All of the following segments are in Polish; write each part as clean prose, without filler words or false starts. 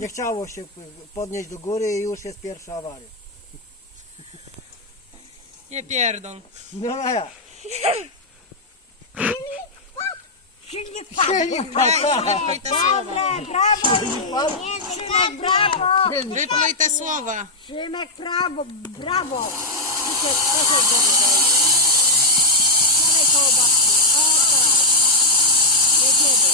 nie chciało się podnieść do góry i już jest pierwsza awaria. Nie pierdol. No a ja. Silnik padł. Silnik Daj, padł. wypluj te słowa. Dobre, brawo! Szymek, brawo! Wypluj te słowa. Szymek, brawo, brawo! Proszę go tutaj. Dawaj koło babci. O tak. Jedziemy.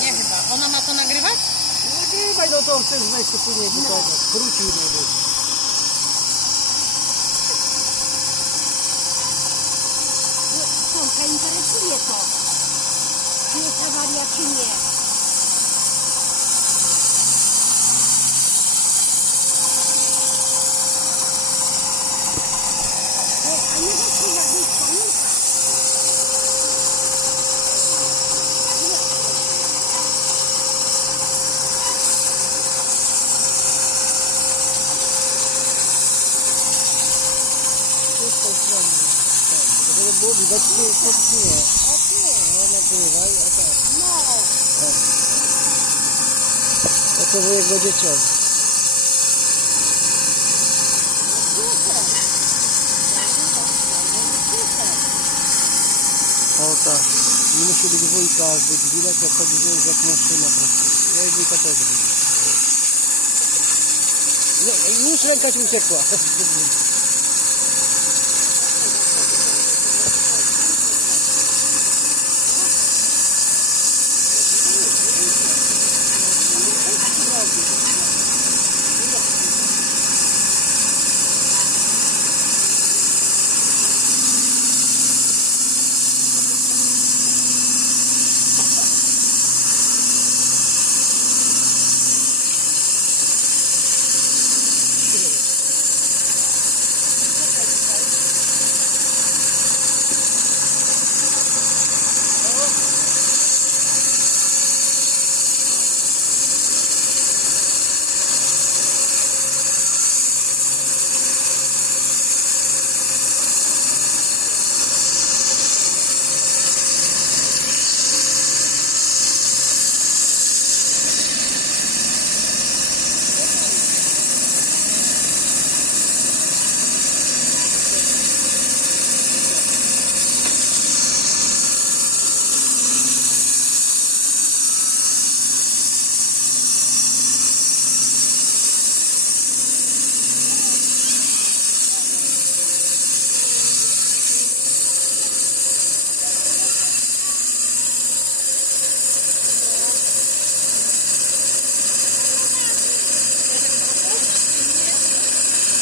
Nie chyba. Ona ma to nagrywać? Nie nagrywaj, no to chcesz weź to później do tego. Skrócił nie być. Tomka interesuje to. Czy jest awaria, czy nie. A nie weszli na wyspę, Z tej strony. Tak, żeby było widać, czy nie. No nagrywaj, a tak. no. To co wujek będzie chciał. O tak. Nie musi być wujka, być widać jak chodzi wujek jak maszyna pracuje. Ja i wujka też widzę. No, już ręka ci uciekła.